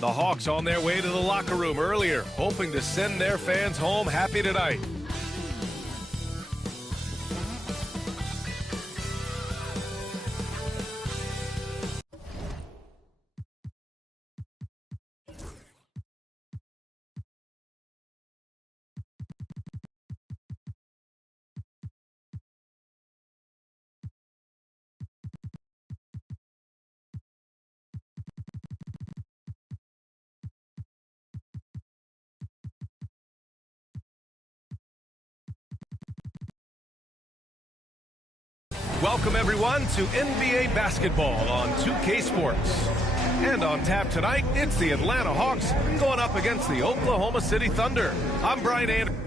The Hawks on their way to the locker room earlier, hoping to send their fans home happy tonight. Welcome everyone to NBA basketball on 2K Sports. And on tap tonight, it's the Atlanta Hawks going up against the Oklahoma City Thunder. I'm Brian Anderson.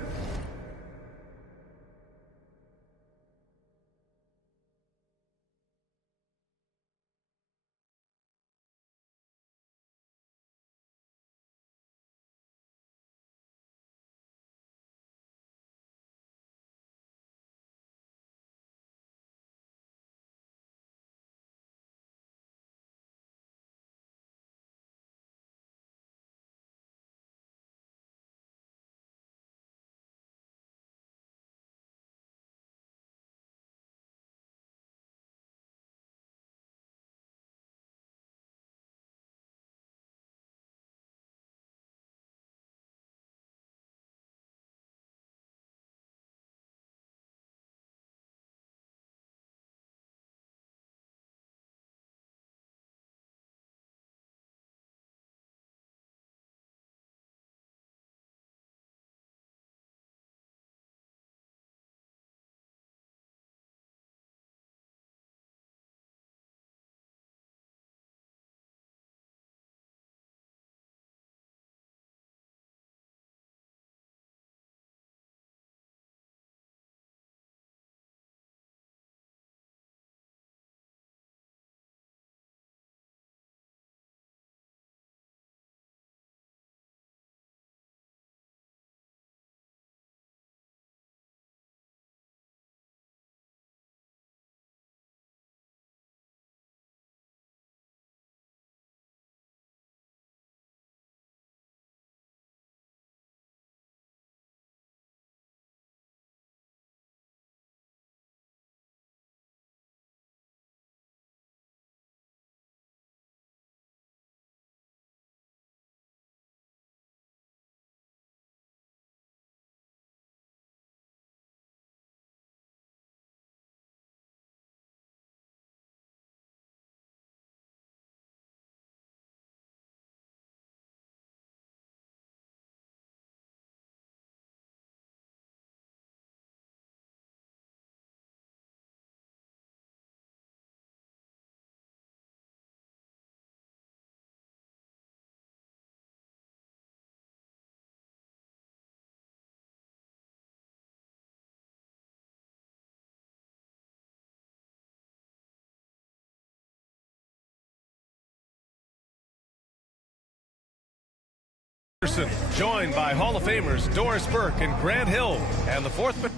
Joined by Hall of Famers Doris Burke and Grant Hill, and the fourth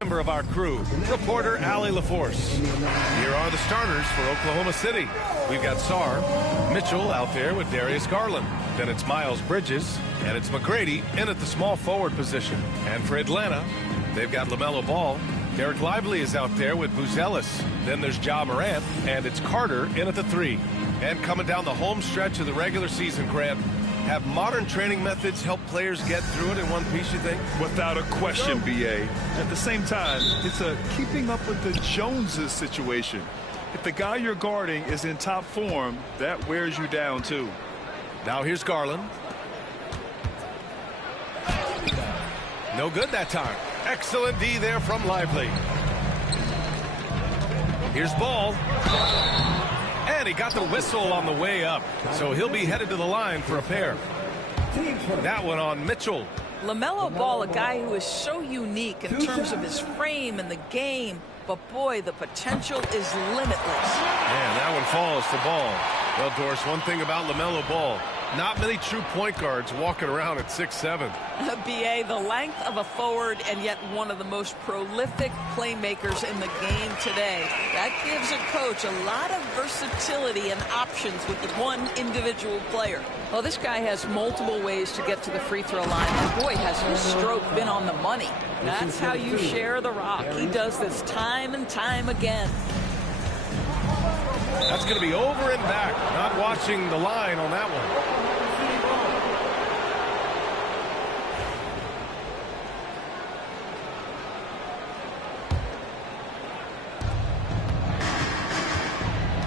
member of our crew, reporter Allie LaForce. Here are the starters for Oklahoma City. We've got Sar Mitchell out there with Darius Garland. Then it's Miles Bridges, and it's McGrady in at the small forward position. And for Atlanta, they've got LaMelo Ball. Derek Lively is out there with Buzelis. Then there's Ja Morant, and it's Carter in at the 3. And coming down the home stretch of the regular season, Grant, have modern training methods helped players get through it in one piece, you think? Without a question, B.A. At the same time, it's a keeping up with the Joneses situation. If the guy you're guarding is in top form, that wears you down, too. Now here's Garland. No good that time. Excellent D there from Lively. Here's Ball. And he got the whistle on the way up. So he'll be headed to the line for a pair. That one on Mitchell. LaMelo Ball, a guy who is so unique in terms of his frame and the game. But, boy, the potential is limitless. Man, that one falls to Ball. Well, Doris, one thing about LaMelo Ball, Not many true point guards walking around at 6'7". BA, the length of a forward and yet one of the most prolific playmakers in the game today. That gives a coach a lot of versatility and options with one individual player. Well, this guy has multiple ways to get to the free throw line. And boy, has his stroke been on the money. That's how you share the rock. He does this time and time again. That's going to be over and back. Not watching the line on that one.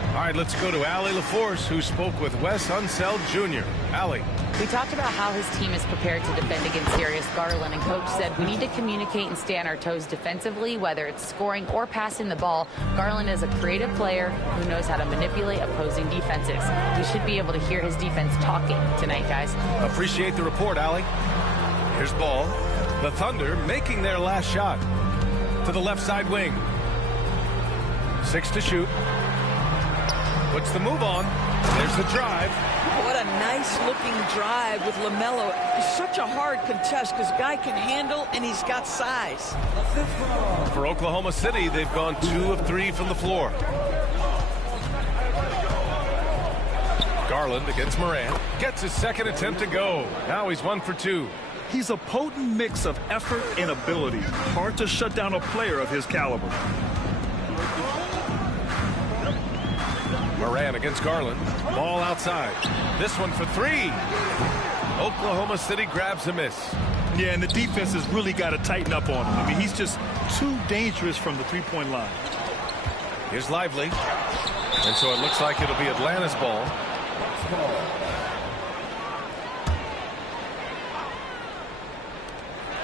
All right, let's go to Allie LaForce, who spoke with Wes Unseld Jr. Allie. We talked about how his team is prepared to defend against Darius Garland, and Coach said we need to communicate and stay on our toes defensively, whether it's scoring or passing the ball. Garland is a creative player who knows how to manipulate opposing defenses. We should be able to hear his defense talking tonight, guys. Appreciate the report, Allie. Here's ball. The Thunder making their last shot. To the left side wing. 6 to shoot. Puts the move on. There's the drive. What a nice-looking drive with LaMelo. It's such a hard contest because guy can handle and he's got size. For Oklahoma City, they've gone 2 of 3 from the floor. Garland against Morant. Gets his second attempt to go. Now he's 1 for 2. He's a potent mix of effort and ability. Hard to shut down a player of his caliber. Morant against Garland. Ball outside. This one for 3. Oklahoma City grabs a miss. Yeah, and the defense has really got to tighten up on him. I mean, he's just too dangerous from the three-point line. Here's Lively. And so it looks like it'll be Atlanta's ball.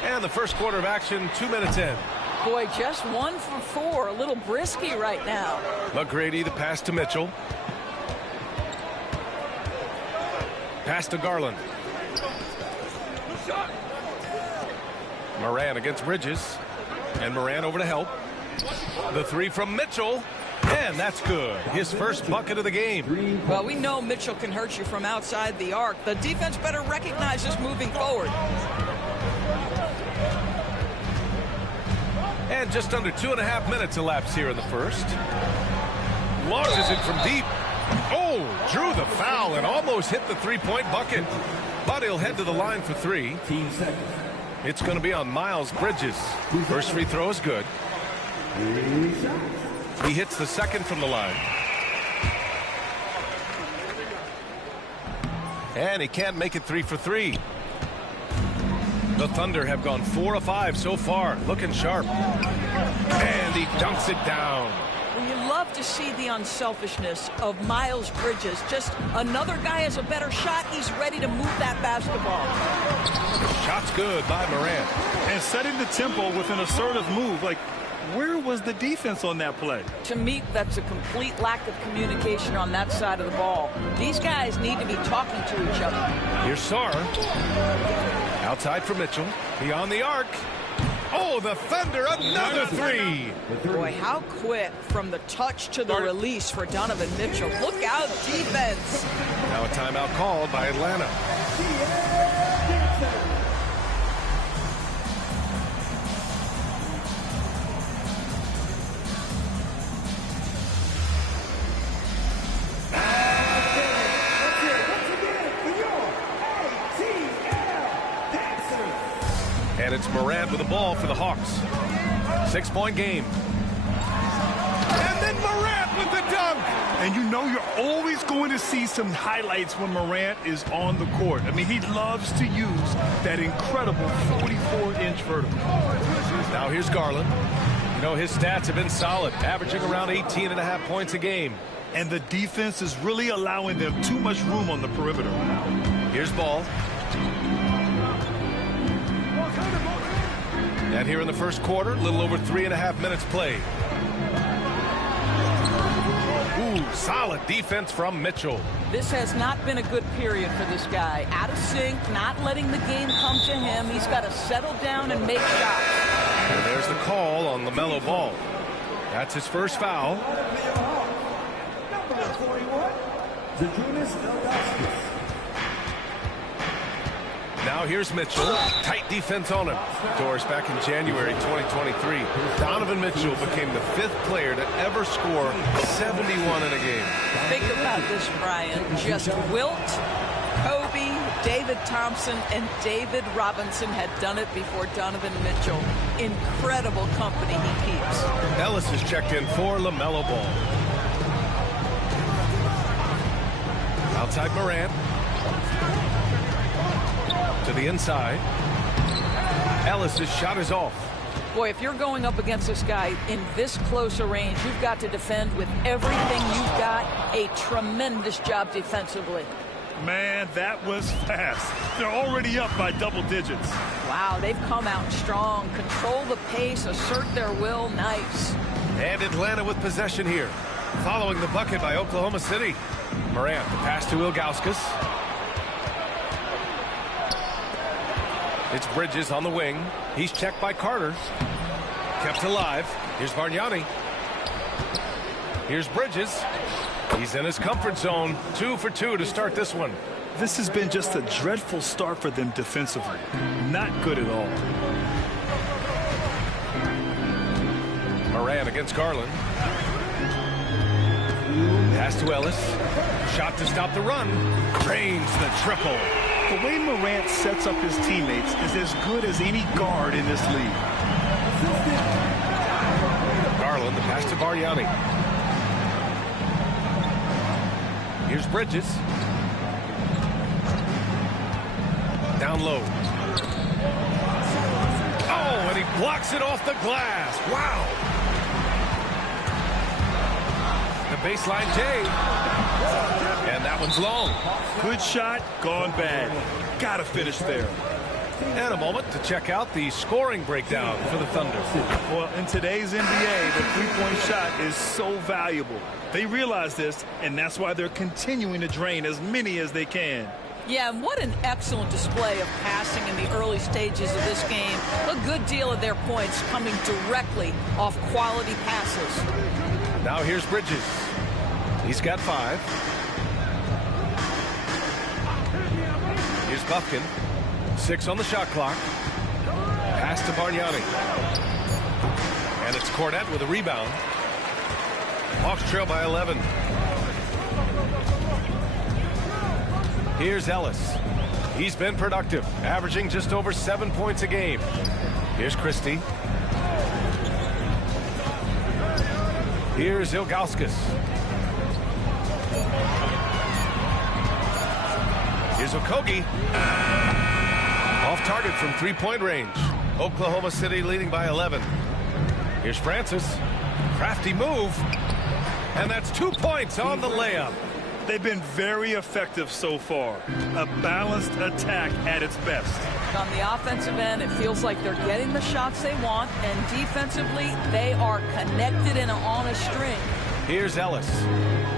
And the first quarter of action, 2 minutes in. Boy, just 1 for 4. A little brisky right now. McGrady, the pass to Mitchell. Pass to Garland. Morant against Bridges. And Morant over to help. The 3 from Mitchell. And that's good. His first bucket of the game. Well, we know Mitchell can hurt you from outside the arc. The defense better recognize this moving forward. And just under 2.5 minutes elapsed here in the first. Launches it from deep. Oh, drew the foul and almost hit the three-point bucket. But he'll head to the line for 3. It's going to be on Miles Bridges. First free throw is good. He hits the second from the line. And he can't make it 3 for 3. The Thunder have gone 4 of 5 so far. Looking sharp. And he dunks it down. Well, you love to see the unselfishness of Miles Bridges. Just another guy has a better shot. He's ready to move that basketball. Shot's good by Morant. And setting the tempo with an assertive move. Like, where was the defense on that play? To me, that's a complete lack of communication on that side of the ball. These guys need to be talking to each other. Here's Sarr. Outside for Mitchell. Beyond the arc. Oh, the Thunder, another 3. Boy, how quick from the touch to the release for Donovan Mitchell. Look out, defense. Now a timeout called by Atlanta. And it's Morant with the ball for the Hawks. 6-point game. And then Morant with the dunk. And you know you're always going to see some highlights when Morant is on the court. I mean, he loves to use that incredible 44-inch vertical. Now here's Garland. You know, his stats have been solid, averaging around 18.5 points a game. And the defense is really allowing them too much room on the perimeter. Here's ball. And here in the first quarter, a little over 3.5 minutes played. Ooh, solid defense from Mitchell. This has not been a good period for this guy. Out of sync, not letting the game come to him. He's got to settle down and make shots. And there's the call on LaMelo Ball. That's his first foul. Now here's Mitchell. Tight defense on him. Doris, back in January 2023, Donovan Mitchell became the 5th player to ever score 71 in a game. Think about this, Brian. Just Wilt, Kobe, David Thompson, and David Robinson had done it before Donovan Mitchell. Incredible company he keeps. Ellis is checked in for LaMelo Ball. Outside Morant. To the inside. Ellis's shot is off. Boy, if you're going up against this guy in this close a range, you've got to defend with everything you've got. A tremendous job defensively. Man, that was fast. They're already up by double digits. Wow, they've come out strong. Control the pace, assert their will. Nice. And Atlanta with possession here. Following the bucket by Oklahoma City. Morant, the pass to Ilgauskas. It's Bridges on the wing. He's checked by Carter. Kept alive. Here's Bargnani. Here's Bridges. He's in his comfort zone. 2 for 2 to start this one. This has been just a dreadful start for them defensively. Not good at all. Morant against Garland. Pass to Ellis. Shot to stop the run. Drains the triple. The way Morant sets up his teammates is as good as any guard in this league. Garland, the pass to Bargnani. Here's Bridges. Down low. Oh, and he blocks it off the glass. Wow. The baseline J. And that one's long. Good shot, gone bad. Gotta finish there. And a moment to check out the scoring breakdown for the Thunder. Well, in today's NBA, the three-point shot is so valuable. They realize this, and that's why they're continuing to drain as many as they can. Yeah, and what an excellent display of passing in the early stages of this game. A good deal of their points coming directly off quality passes. Now here's Bridges. He's got 5. Here's Buffkin. 6 on the shot clock. Pass to Bargnani. And it's Cornette with a rebound. Hawks trail by 11. Here's Ellis. He's been productive, averaging just over 7 points a game. Here's Christie. Here's Ilgauskas. Here's Okogie. Off target from 3-point range. Oklahoma City leading by 11. Here's Francis. Crafty move. And that's 2 points on the layup. They've been very effective so far. A balanced attack at its best. On the offensive end, it feels like they're getting the shots they want, and defensively, they are connected and on a string. Here's Ellis.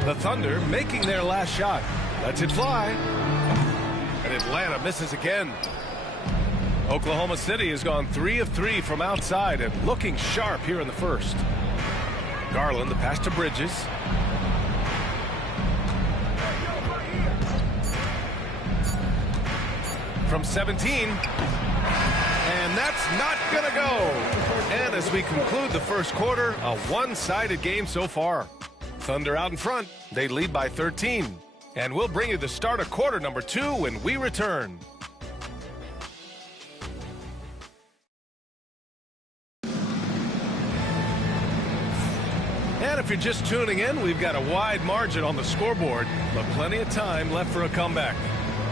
The Thunder making their last shot. Lets it fly. And Atlanta misses again. Oklahoma City has gone 3 of 3 from outside and looking sharp here in the first. Garland, the pass to Bridges. From 17. And that's not going to go. And as we conclude the first quarter, a one-sided game so far. Thunder out in front. They lead by 13. And we'll bring you the start of quarter number 2 when we return. And if you're just tuning in, we've got a wide margin on the scoreboard, but plenty of time left for a comeback.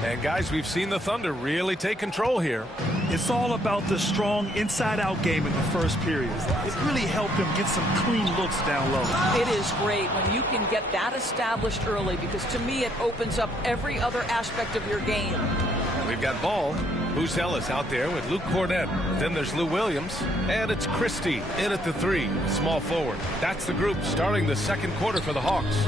And guys, we've seen the Thunder really take control here. It's all about the strong inside-out game in the first period. It really helped them get some clean looks down low. It is great when you can get that established early, because to me it opens up every other aspect of your game. We've got Ball. Who's Ellis out there with Luke Cornette. Then there's Lou Williams. And it's Christie in at the 3, small forward. That's the group starting the second quarter for the Hawks.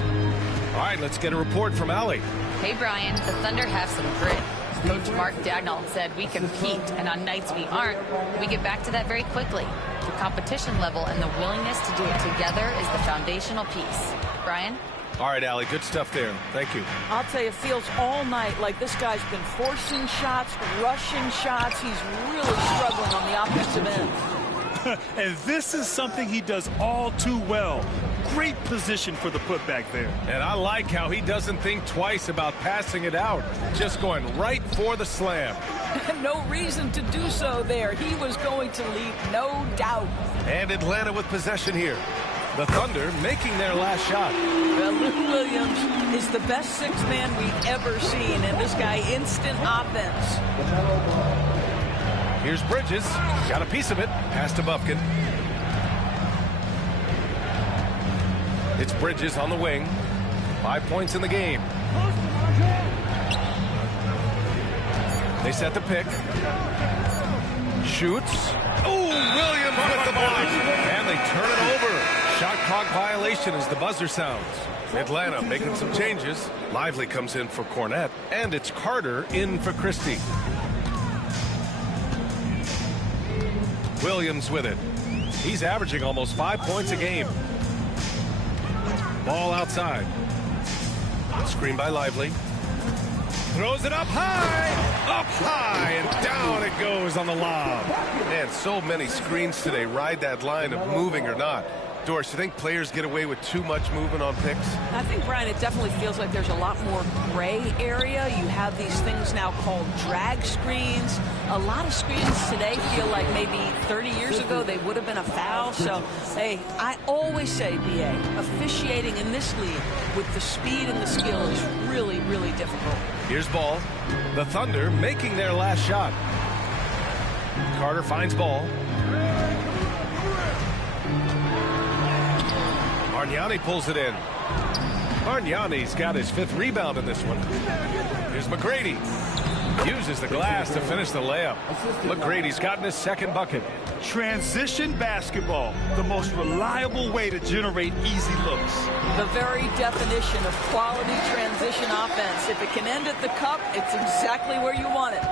All right, let's get a report from Allie. Hey, Brian, the Thunder have some grit. Coach Mark Dagnall said we compete, and on nights we aren't, we get back to that very quickly. The competition level and the willingness to do it together is the foundational piece. Brian? All right, Allie, good stuff there. Thank you. I'll tell you, it feels all night like this guy's been forcing shots, rushing shots. He's really struggling on the offensive end. And this is something he does all too well. Great position for the putback there. And I like how he doesn't think twice about passing it out, just going right for the slam. No reason to do so there. He was going to lead, no doubt. And Atlanta with possession here. The Thunder making their last shot. Well, Luke Williams is the best six-man we've ever seen, and this guy, instant offense. Here's Bridges. Got a piece of it. Pass to Bufkin. It's Bridges on the wing. 5 points in the game. They set the pick. Shoots. Oh, Williams with the block. And they turn it over. Shot clock violation as the buzzer sounds. Atlanta making some changes. Lively comes in for Cornette. And it's Carter in for Christie. Williams with it. He's averaging almost 5 points a game. Ball outside. Screen by Lively. Throws it up high, and down it goes on the lob. Man, so many screens today ride that line of moving or not. Doris, you think players get away with too much movement on picks? I think, Brian, it definitely feels like there's a lot more gray area. You have these things now called drag screens. A lot of screens today feel like maybe 30 years ago they would have been a foul. So, hey, I always say, BA, officiating in this league with the speed and the skill is really, really difficult. Here's ball. The Thunder making their last shot. Carter finds ball. Bargnani pulls it in. Bargnani's got his 5th rebound in this one. Here's McGrady. Uses the glass to finish the layup. McGrady's gotten his 2nd bucket. Transition basketball, the most reliable way to generate easy looks. The very definition of quality transition offense. If it can end at the cup, it's exactly where you want it.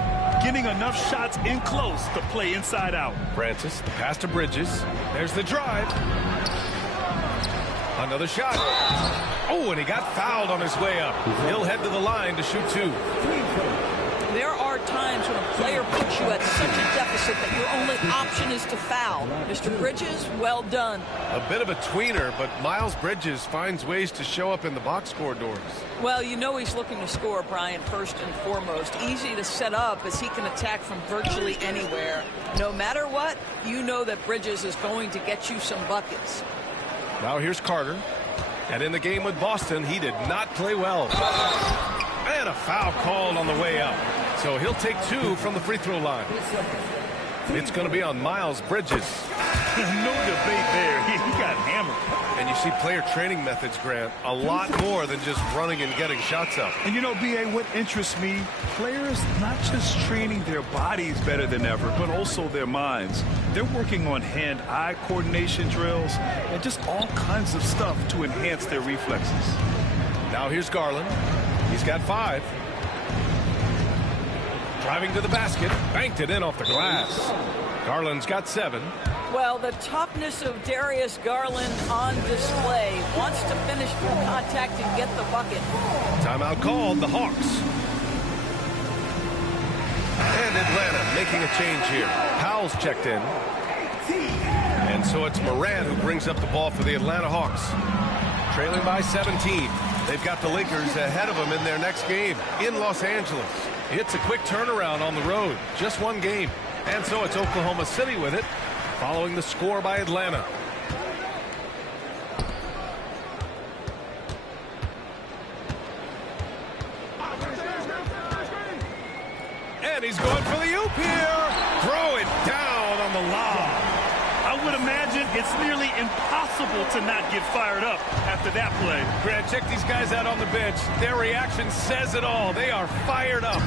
Getting enough shots in close to play inside out. Francis, the pass to Bridges. There's the drive. Another shot. Oh, and he got fouled on his way up. He'll head to the line to shoot 2. There are times when a player puts you at such a deficit that your only option is to foul. Mr. Bridges, well done. A bit of a tweener, but Miles Bridges finds ways to show up in the box score, Doris. Well, you know he's looking to score, Brian, first and foremost. Easy to set up as he can attack from virtually anywhere. No matter what, you know that Bridges is going to get you some buckets. Now here's Carter. And in the game with Boston, he did not play well. And a foul called on the way up. So he'll take 2 from the free throw line. It's going to be on Miles Bridges. No debate there. He got hammered. And you see player training methods, Grant, a lot more than just running and getting shots up. And you know, BA, what interests me, players not just training their bodies better than ever, but also their minds. They're working on hand-eye coordination drills and just all kinds of stuff to enhance their reflexes. Now here's Garland. He's got 5. Driving to the basket, banked it in off the glass. Garland's got 7. Well, the toughness of Darius Garland on display. Wants to finish full contact and get the bucket. Timeout called, the Hawks. And Atlanta making a change here. Powell's checked in. And so it's Moran who brings up the ball for the Atlanta Hawks. Trailing by 17. They've got the Lakers ahead of them in their next game in Los Angeles. It's a quick turnaround on the road. Just 1 game. And so it's Oklahoma City with it, following the score by Atlanta. And he's going for the oop here. Throw it down on the lob. I would imagine it's nearly impossible to not get fired up after that play. Grant, check these guys out on the bench. Their reaction says it all. They are fired up.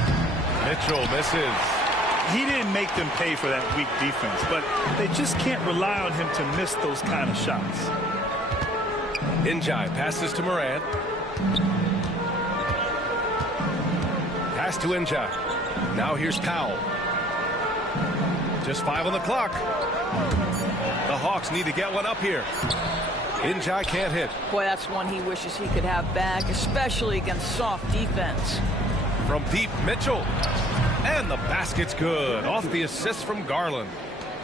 Mitchell misses. He didn't make them pay for that weak defense, but they just can't rely on him to miss those kind of shots. Njai passes to Moran. Pass to Njai. Now here's Powell. Just 5 on the clock. The Hawks need to get one up here. In-Ja can't hit. Boy, that's one he wishes he could have back, especially against soft defense. From deep, Mitchell. And the basket's good. Off the assist from Garland.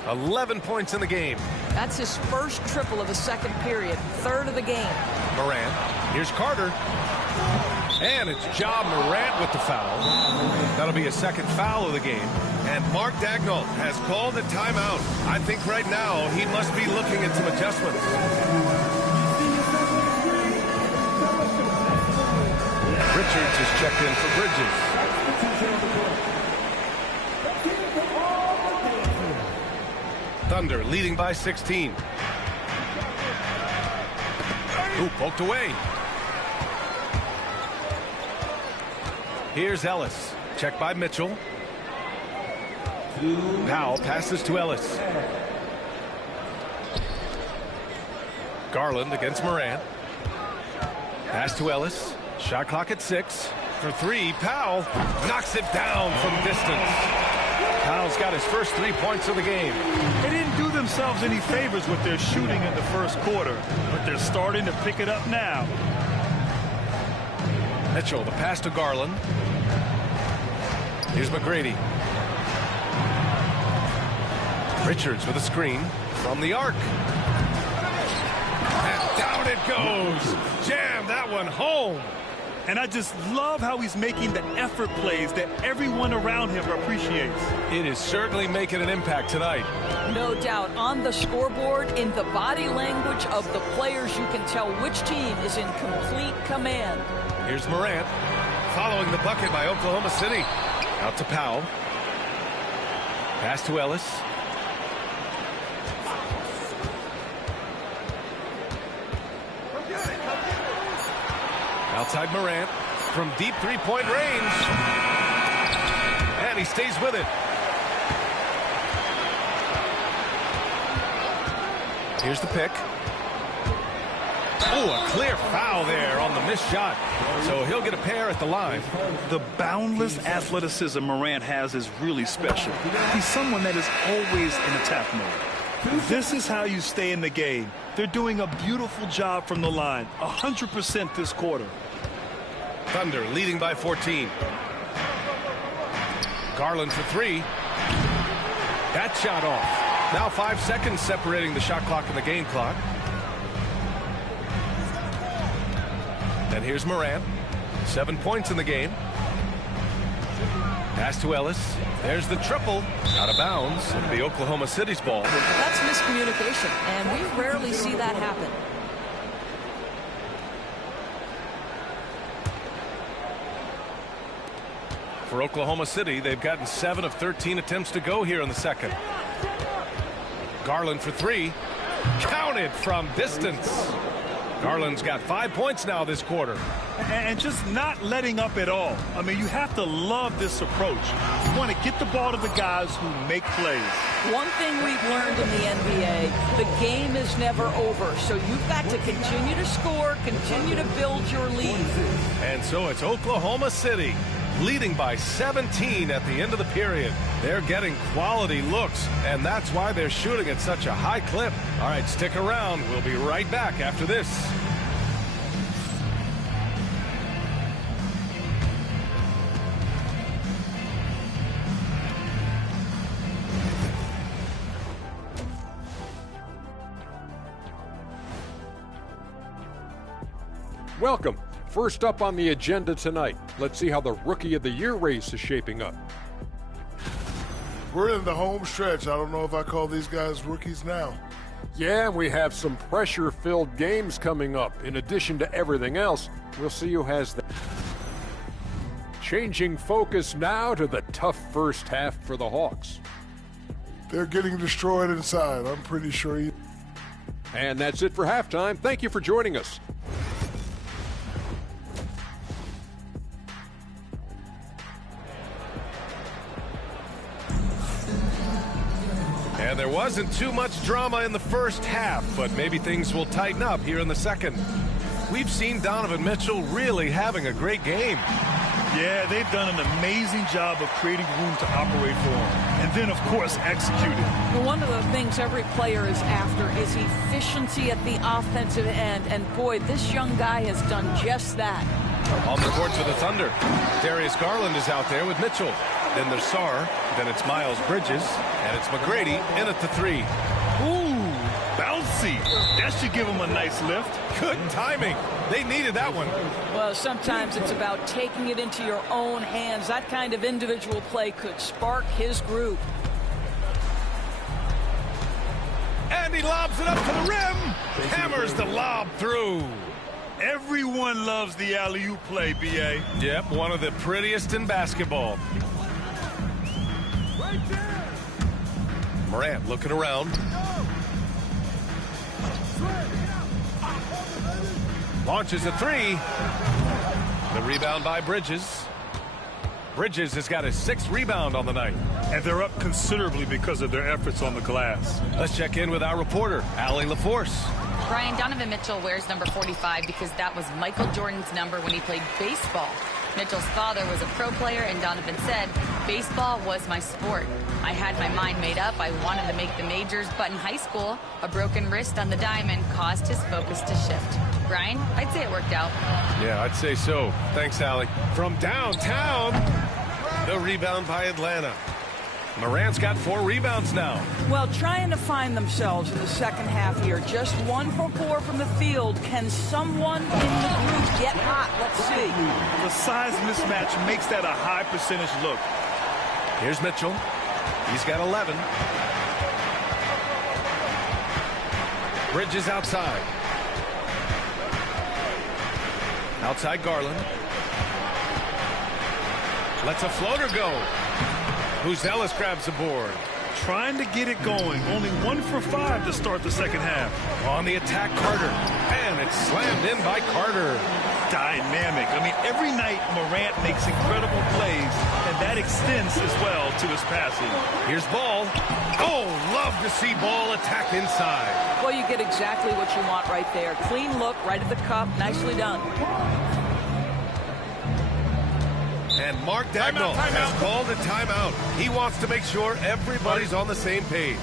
11 points in the game. That's his first triple of the second period, third of the game. Morant. Here's Carter. And it's Ja Morant with the foul. That'll be a second foul of the game. And Mark Dagnall has called a timeout. I think right now he must be looking at some adjustments. Richards is checked in for Bridges. Thunder leading by 16. Ooh, poked away. Here's Ellis. Checked by Mitchell. Powell passes to Ellis. Garland against Morant. Pass to Ellis. Shot clock at 6. For 3, Powell knocks it down from distance. Powell's got his first 3 points of the game. They didn't do themselves any favors with their shooting in the first quarter, but they're starting to pick it up now. Mitchell, the pass to Garland. Here's McGrady. Richards with a screen from the arc. And down it goes. Jam that one home. And I just love how he's making the effort plays that everyone around him appreciates. It is certainly making an impact tonight. No doubt. On the scoreboard, in the body language of the players, you can tell which team is in complete command. Here's Morant following the bucket by Oklahoma City. Out to Powell. Pass to Ellis. Outside Morant from deep three-point range. And he stays with it. Here's the pick. Oh, a clear foul there on the missed shot. So he'll get a pair at the line. The boundless athleticism Morant has is really special. He's someone that is always in attack mode. This is how you stay in the game. They're doing a beautiful job from the line. 100% this quarter. Thunder leading by 14. Garland for 3. That shot off. Now 5 seconds separating the shot clock and the game clock. And here's Morant. 7 points in the game. Pass to Ellis. There's the triple. Out of bounds. It'll be Oklahoma City's ball. That's miscommunication, and we rarely see that happen. For Oklahoma City, they've gotten 7 of 13 attempts to go here in the second. Garland for 3. Counted from distance. Garland's got 5 points now this quarter. And just not letting up at all. I mean, you have to love this approach. You want to get the ball to the guys who make plays. One thing we've learned in the NBA, the game is never over. So you've got to continue to score, continue to build your lead. And so it's Oklahoma City leading by 17 at the end of the period. They're getting quality looks, and that's why they're shooting at such a high clip. All right, stick around. We'll be right back after this. Welcome. First up on the agenda tonight, let's see how the Rookie of the Year race is shaping up. We're in the home stretch. I don't know if I call these guys rookies now. Yeah, and we have some pressure-filled games coming up. In addition to everything else, we'll see who has that. Changing focus now to the tough first half for the Hawks. They're getting destroyed inside. I'm pretty sure. And that's it for halftime. Thank you for joining us. And there wasn't too much drama in the first half, but maybe things will tighten up here in the second. We've seen Donovan Mitchell really having a great game. Yeah, they've done an amazing job of creating room to operate for him. And then, of course, executing. Well, one of the things every player is after is efficiency at the offensive end. And, boy, this young guy has done just that. On the court for the Thunder, Darius Garland is out there with Mitchell. Then there's Sarr, then it's Miles Bridges, and it's McGrady in at the 3. Ooh, bouncy. That should give him a nice lift. Good timing. They needed that one. Well, sometimes it's about taking it into your own hands. That kind of individual play could spark his group. And he lobs it up to the rim. Hammers the lob through. Everyone loves the alley-oop play, B.A. Yep, one of the prettiest in basketball. Morant looking around. Launches a 3. The rebound by Bridges. Bridges has got his 6th rebound on the night. And they're up considerably because of their efforts on the glass. Let's check in with our reporter, Ali LaForce. Brian, Donovan Mitchell wears number 45 because that was Michael Jordan's number when he played baseball. Mitchell's father was a pro player, and Donovan said, baseball was my sport. I had my mind made up. I wanted to make the majors, but in high school, a broken wrist on the diamond caused his focus to shift. Brian, I'd say it worked out. Yeah, I'd say so. Thanks, Allie. From downtown, the rebound by Atlanta. Morant's got 4 rebounds now. Well, trying to find themselves in the second half here. Just 1 for 4 from the field. Can someone in the group get hot? Let's see. The size mismatch makes that a high percentage look. Here's Mitchell. He's got 11. Bridges outside. Outside Garland. Lets a floater go. Ellis grabs the board. Trying to get it going. Only 1 for 5 to start the second half. On the attack, Carter. And it's slammed in by Carter. Dynamic. I mean, every night Morant makes incredible plays, and that extends as well to his passing. Here's Ball. Oh, love to see Ball attack inside. Well, you get exactly what you want right there. Clean look, right at the cup. Nicely done. And Mark Dagnall has called a timeout. He wants to make sure everybody's on the same page.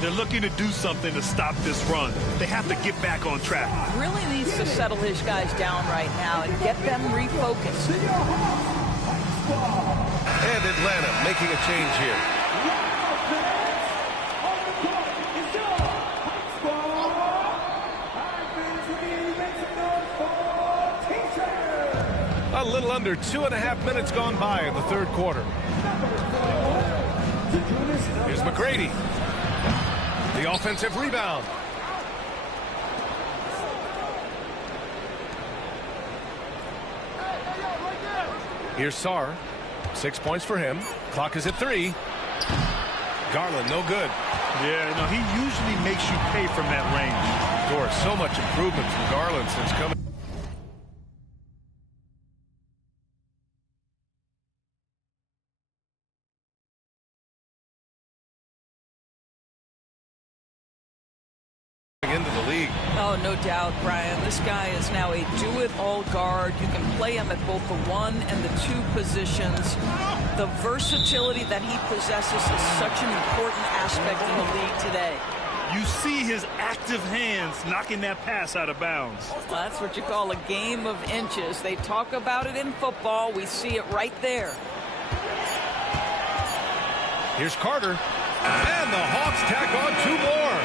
They're looking to do something to stop this run. They have to get back on track. Really needs to settle his guys down right now and get them refocused. And Atlanta making a change here. A little under 2.5 minutes gone by in the third quarter. Here's McGrady. The offensive rebound. Here's Sarr. 6 points for him. Clock is at 3. Garland, no good. Yeah, no, he usually makes you pay from that range. Of course, so much improvement from Garland since coming. Into the league. Oh, no doubt, Brian. This guy is now a do-it-all guard. You can play him at both the 1 and the 2 positions. The versatility that he possesses is such an important aspect in the league today. You see his active hands knocking that pass out of bounds. Well, that's what you call a game of inches. They talk about it in football. We see it right there. Here's Carter. And the Hawks tack on 2 more.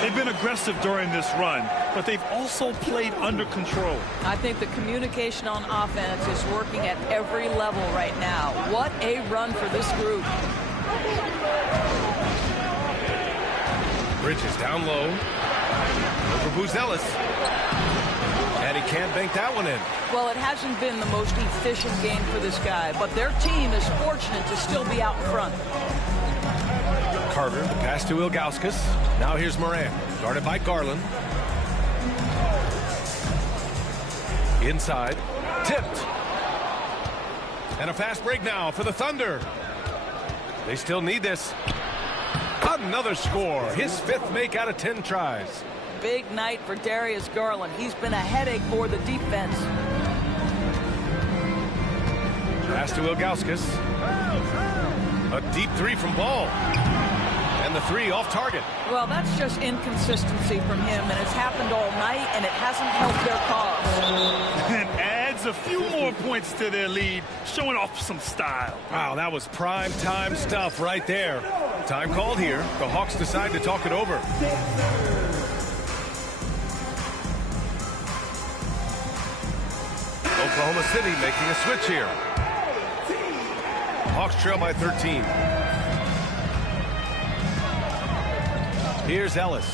They've been aggressive during this run, but they've also played under control. I think the communication on offense is working at every level right now. What a run for this group. Bridges down low. Over Ellis. And he can't bank that one in. Well, it hasn't been the most efficient game for this guy, but their team is fortunate to still be out in front. Carter, the pass to Ilgauskas. Now here's Morant, guarded by Garland. Inside, tipped. And a fast break now for the Thunder. They still need this. Another score, his 5th make out of 10 tries. Big night for Darius Garland. He's been a headache for the defense. Pass to Ilgauskas. A deep three from Ball. And the three off target. Well, that's just inconsistency from him, and it's happened all night, and it hasn't helped their cause. And adds a few more points to their lead, showing off some style. Wow, that was prime time stuff right there. Time called here. The Hawks decide to talk it over. Oklahoma City making a switch here. Hawks trail by 13. Here's Ellis.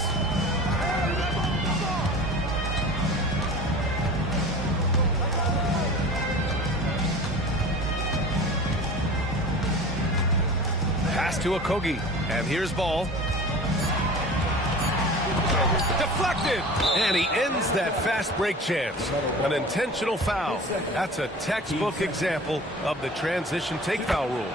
Pass to Okogie. And here's Ball. Deflected. And he ends that fast break chance. An intentional foul. That's a textbook example of the transition take foul rule.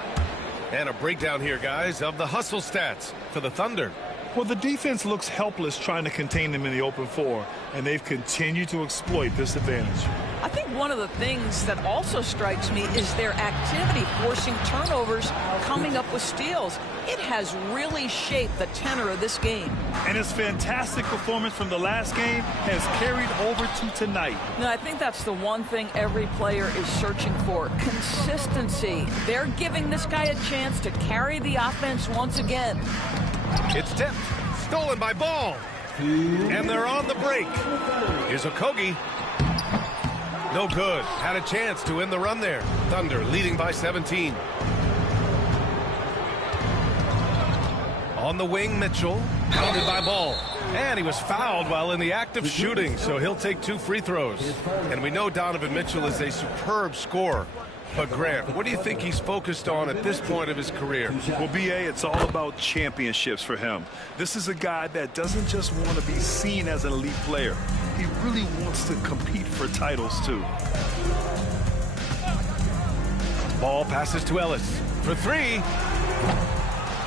And a breakdown here, guys, of the hustle stats for the Thunder. Well, the defense looks helpless trying to contain them in the open floor, and they've continued to exploit this advantage. I think one of the things that also strikes me is their activity forcing turnovers, coming up with steals. It has really shaped the tenor of this game. And his fantastic performance from the last game has carried over to tonight. No, I think that's the one thing every player is searching for. Consistency. They're giving this guy a chance to carry the offense once again. It's tipped. Stolen by Ball. And they're on the break. Here's Okogie. No good. Had a chance to end the run there. Thunder leading by 17. On the wing, Mitchell. Pounded by Ball. And he was fouled while in the act of shooting, so he'll take 2 free throws. And we know Donovan Mitchell is a superb scorer. But, Grant, what do you think he's focused on at this point of his career? Well, B.A., it's all about championships for him. This is a guy that doesn't just want to be seen as an elite player. He really wants to compete for titles, too. Ball passes to Ellis for 3.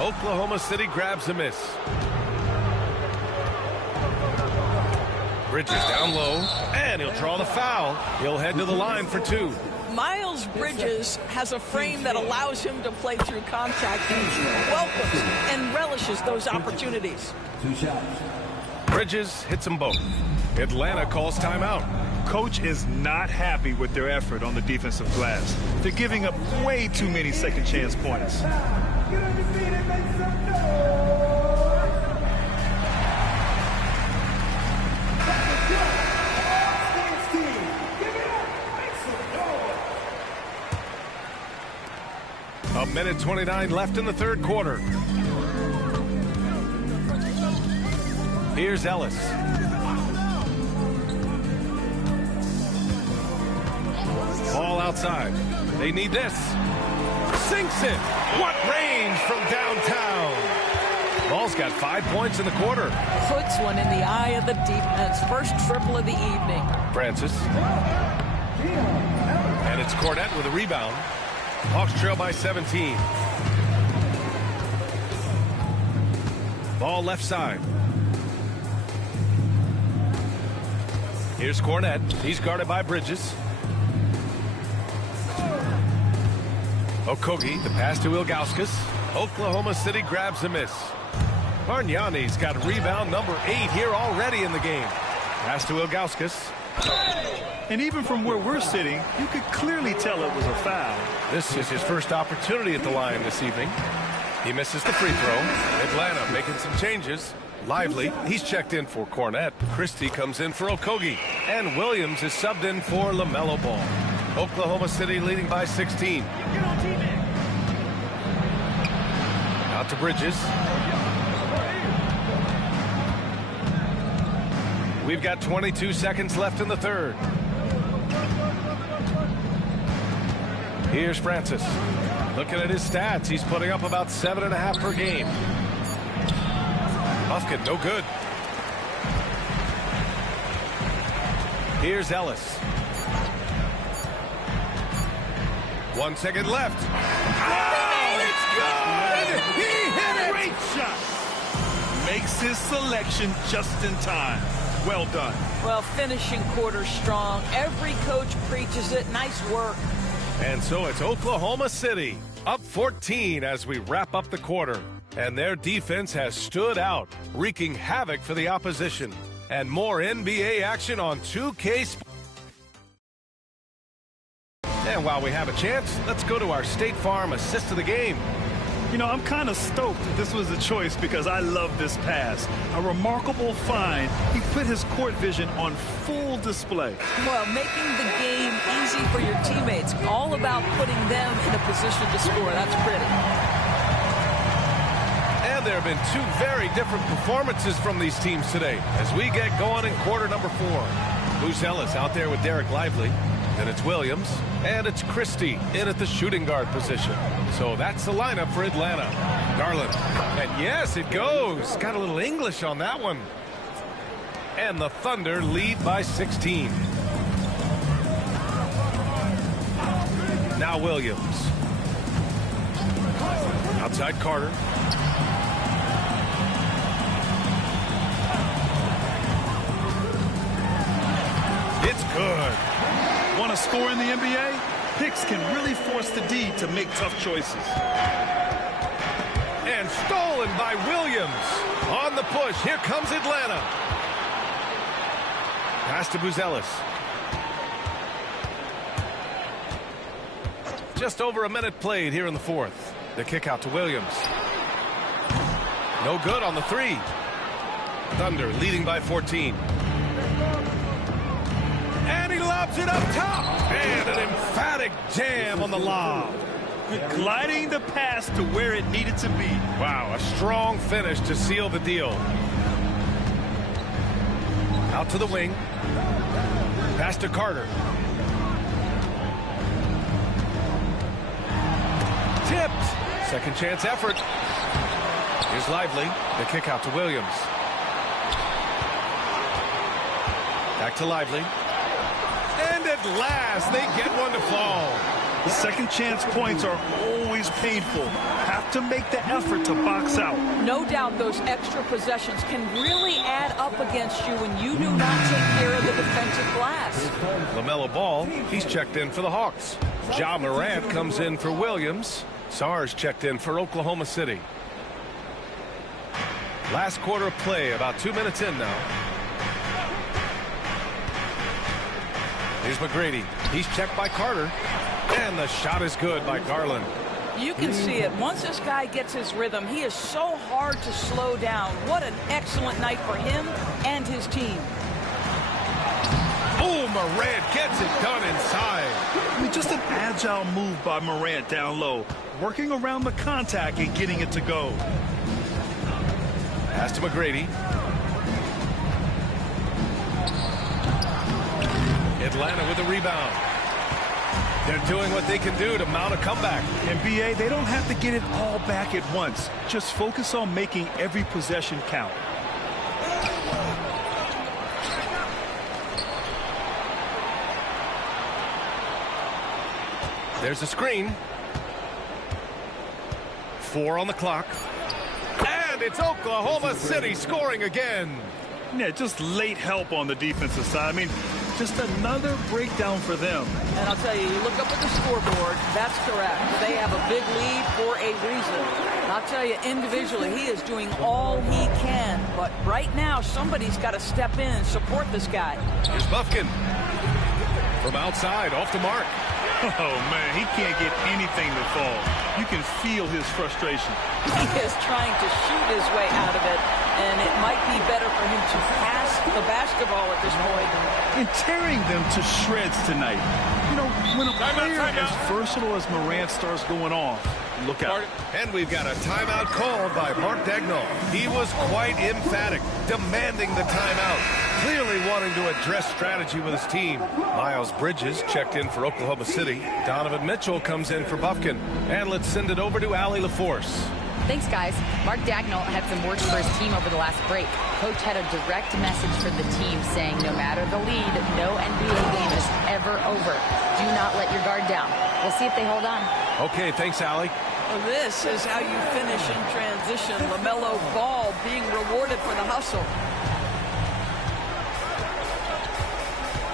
Oklahoma City grabs a miss. Bridges down low, and he'll draw the foul. He'll head to the line for 2. Miles Bridges has a frame that allows him to play through contact and welcomes and relishes those opportunities. Bridges hits them both. Atlanta calls timeout. Coach is not happy with their effort on the defensive glass. They're giving up way too many second chance points. A minute 29 left in the third quarter. Here's Ellis. Ball outside. They need this. Sinks it. What range from downtown. Ball's got 5 points in the quarter. Puts one in the eye of the defense. First triple of the evening. Francis. And it's Cornette with a rebound. Hawks trail by 17. Ball left side. Here's Cornette. He's guarded by Bridges. Okogie, the pass to Ilgauskas. Oklahoma City grabs a miss. Bargnani's got rebound number 8 here already in the game. Pass to Ilgauskas. And even from where we're sitting, you could clearly tell it was a foul. This is his first opportunity at the line this evening. He misses the free throw. Atlanta making some changes. Lively, he's checked in for Cornette. Christie comes in for Okogie. And Williams is subbed in for LaMelo Ball. Oklahoma City leading by 16. Out to Bridges. We've got 22 seconds left in the third. Here's Francis. Looking at his stats, he's putting up about 7.5 per game. Buffkin, no good. Here's Ellis. 1 second left. Oh, it's good! He hit it! Great shot. Makes his selection just in time. Well done. Well, finishing quarter strong. Every coach preaches it. Nice work. And so it's Oklahoma City up 14 as we wrap up the quarter. And their defense has stood out, wreaking havoc for the opposition. And more NBA action on 2K Sports. And while we have a chance, let's go to our State Farm assist of the game. You know, I'm kind of stoked that this was a choice because I love this pass. A remarkable find. He put his court vision on full display. Well, making the game easy for your teammates. All about putting them in a position to score. That's pretty. And there have been two very different performances from these teams today as we get going in quarter number 4. Buzelis out there with Derek Lively. Then it's Williams, and it's Christie in at the shooting guard position. So that's the lineup for Atlanta. Garland, and yes, it goes. Got a little English on that one. And the Thunder lead by 16. Now Williams. Outside Carter. It's good. Want to score in the NBA? Picks can really force the D to make tough choices. And stolen by Williams. On the push, here comes Atlanta. Pass to Buzelis. Just over a minute played here in the fourth. The kick out to Williams. No good on the three. Thunder leading by 14. And he lobs it up top. And an emphatic jam on the lob. Gliding the pass to where it needed to be. Wow, a strong finish to seal the deal. Out to the wing. Pass to Carter. Tipped. Second chance effort. Here's Lively. The kick out to Williams. Back to Lively. And at last, they get one to fall. Second chance points are always painful. Have to make the effort to box out. No doubt those extra possessions can really add up against you when you do not take care of the defensive glass. LaMelo Ball, he's checked in for the Hawks. Ja Morant comes in for Williams. Sarge checked in for Oklahoma City. Last quarter of play, about 2 minutes in now. Here's McGrady. He's checked by Carter. And the shot is good by Garland. You can see it. Once this guy gets his rhythm, he is so hard to slow down. What an excellent night for him and his team. Oh, Morant gets it done inside. I mean, just an agile move by Morant down low. Working around the contact and getting it to go. Pass to McGrady. Atlanta with the rebound. They're doing what they can do to mount a comeback. In BA, they don't have to get it all back at once. Just focus on making every possession count. There's a screen. 4 on the clock. And it's Oklahoma City scoring again. Yeah, just late help on the defensive side. I mean, just another breakdown for them. And I'll tell you, you look up at the scoreboard, that's correct. They have a big lead for a reason. And I'll tell you, individually, he is doing all he can. But right now, somebody's got to step in and support this guy. Here's Bufkin. From outside, off the mark. Oh, man, he can't get anything to fall. You can feel his frustration. He is trying to shoot his way out of it, and it might be better for him to pass the basketball at this point. And tearing them to shreds tonight. You know, when a player as versatile as Morant starts going off, look out. And we've got a timeout called by Mark Dagnall. He was quite emphatic, demanding the timeout, clearly wanting to address strategy with his team. Miles Bridges checked in for Oklahoma City. Donovan Mitchell comes in for Bufkin. And let's send it over to Allie LaForce. Thanks, guys. Mark Dagnall had some words for his team over the last break. Coach had a direct message for the team saying no matter the lead, no NBA game is ever over. Do not let your guard down. We'll see if they hold on. Okay, thanks, Allie. Well, this is how you finish in transition. LaMelo Ball being rewarded for the hustle.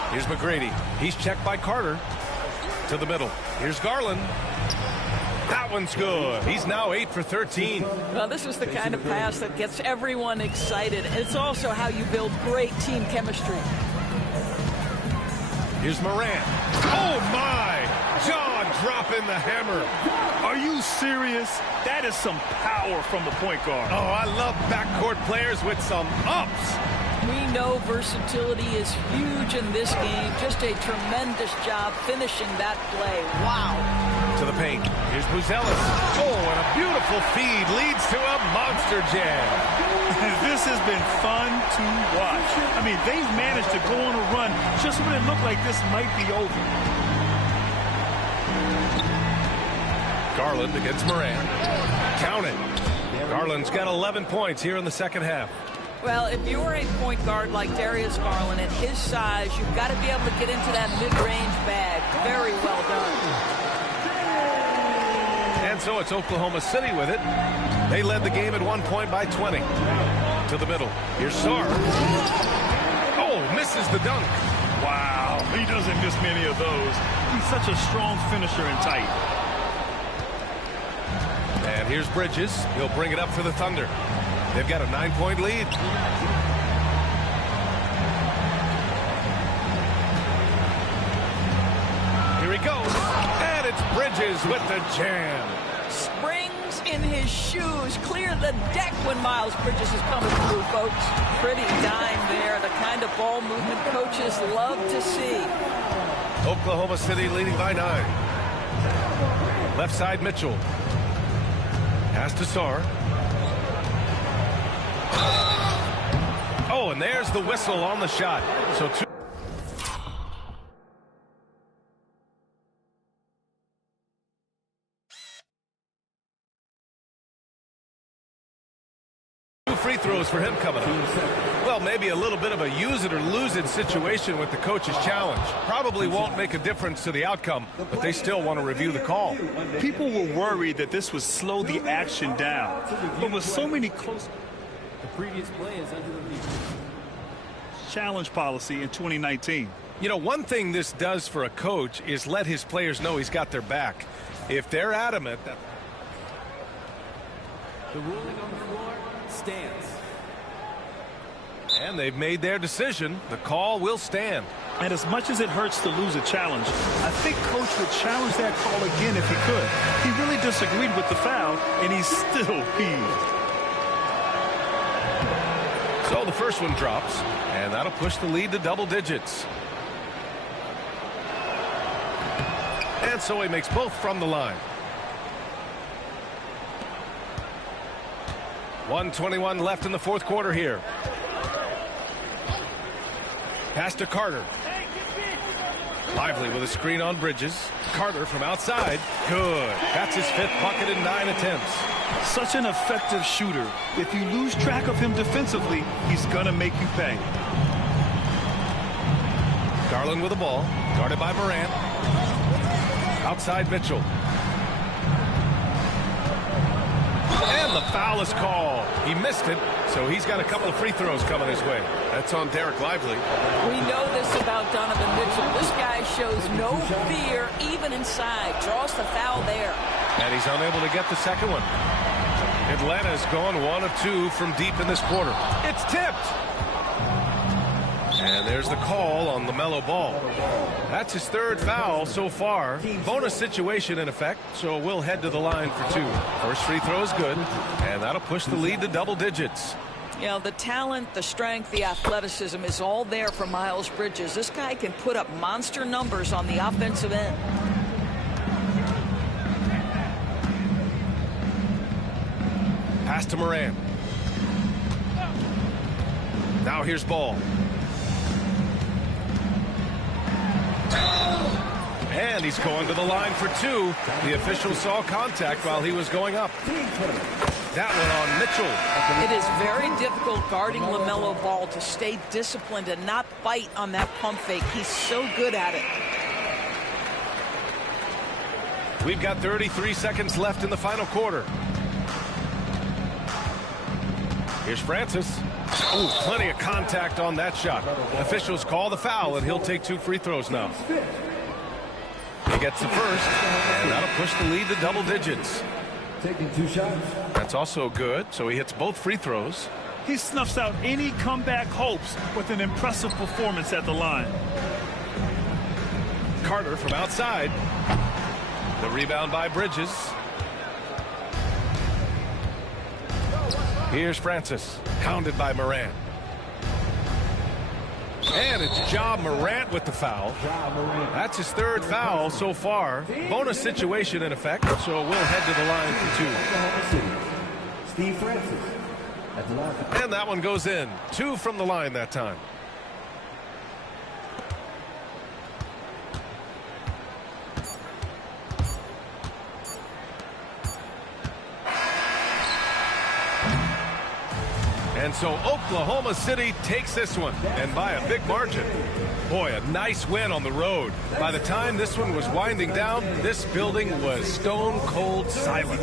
Here's McGrady. He's checked by Carter. To the middle. Here's Garland. That one's good. He's now 8 for 13. Well, this is the kind of pass that gets everyone excited. It's also how you build great team chemistry. Here's Morant. Oh, my! John dropping the hammer. Are you serious? That is some power from the point guard. Oh, I love backcourt players with some ups. We know versatility is huge in this game. Just a tremendous job finishing that play. Wow. To the paint. Here's Buzelis. Oh, and a beautiful feed leads to a monster jam. This has been fun to watch. I mean, they've managed to go on a run just when it looked like this might be over. Garland against Morant. Count it. Garland's got 11 points here in the second half. Well, if you're a point guard like Darius Garland at his size, you've got to be able to get into that mid-range bag. Very well done. And so it's Oklahoma City with it. They led the game at 1 point by 20. To the middle. Here's Sarr. Oh, misses the dunk. Wow, he doesn't miss many of those. He's such a strong finisher and tight. And here's Bridges. He'll bring it up for the Thunder. They've got a 9-point lead. Here he goes. And it's Bridges with the jam. Springs in his shoes. Clear the deck when Miles Bridges is coming through, folks. Pretty dime there. The kind of ball movement coaches love to see. Oklahoma City leading by 9. Left side Mitchell. Pass to Sarr. Oh, and there's the whistle on the shot. So two free throws for him coming up. Well, maybe a little bit of a use it or lose it situation with the coach's challenge. Probably won't make a difference to the outcome, but they still want to review the call. People were worried that this would slow the action down. But with so many close... The previous play is under the challenge policy in 2019. You know, one thing this does for a coach is let his players know he's got their back. If they're adamant that... The ruling on the floor stands. And they've made their decision. The call will stand. And as much as it hurts to lose a challenge, I think Coach would challenge that call again if he could. He really disagreed with the foul, and he's still peeved. So the first one drops, and that'll push the lead to double digits. And so he makes both from the line. 1:21 left in the fourth quarter here. Pass to Carter. Lively with a screen on Bridges. Carter from outside. Good. That's his 5th bucket in 9 attempts. Such an effective shooter. If you lose track of him defensively, he's going to make you pay. Garland with the ball. Guarded by Morant. Outside Mitchell. And the foul is called. He missed it, so he's got a couple of free throws coming his way. That's on Derek Lively. We know this about Donovan Mitchell. This guy shows no fear, even inside. Draws the foul there. And he's unable to get the second one. Atlanta's gone 1 of 2 from deep in this quarter. It's tipped. And there's the call on LaMelo Ball. That's his 3rd foul so far. Bonus situation in effect, so we'll head to the line for 2. First free throw is good, and that'll push the lead to double digits. You know, the talent, the strength, the athleticism is all there for Miles Bridges. This guy can put up monster numbers on the offensive end. Pass to Morant. Now here's Ball. And he's going to the line for 2. The official saw contact while he was going up. That one on Mitchell. It is very difficult guarding LaMelo Ball to stay disciplined and not bite on that pump fake. He's so good at it. We've got 33 seconds left in the final quarter. Here's Francis. Ooh, plenty of contact on that shot. Officials call the foul, and he'll take 2 free throws now. He gets the first, and that'll push the lead to double digits. Taking 2 shots. That's also good, so he hits both free throws. He snuffs out any comeback hopes with an impressive performance at the line. Carter from outside. The rebound by Bridges. Here's Francis, hounded by Morant. And it's Ja Morant with the foul. That's his 3rd foul so far. Bonus situation in effect, so we'll head to the line for 2. Steve Francis at the line. And that one goes in. 2 from the line that time. And so Oklahoma City takes this one, and by a big margin. Boy, a nice win on the road. By the time this one was winding down, this building was stone cold silent.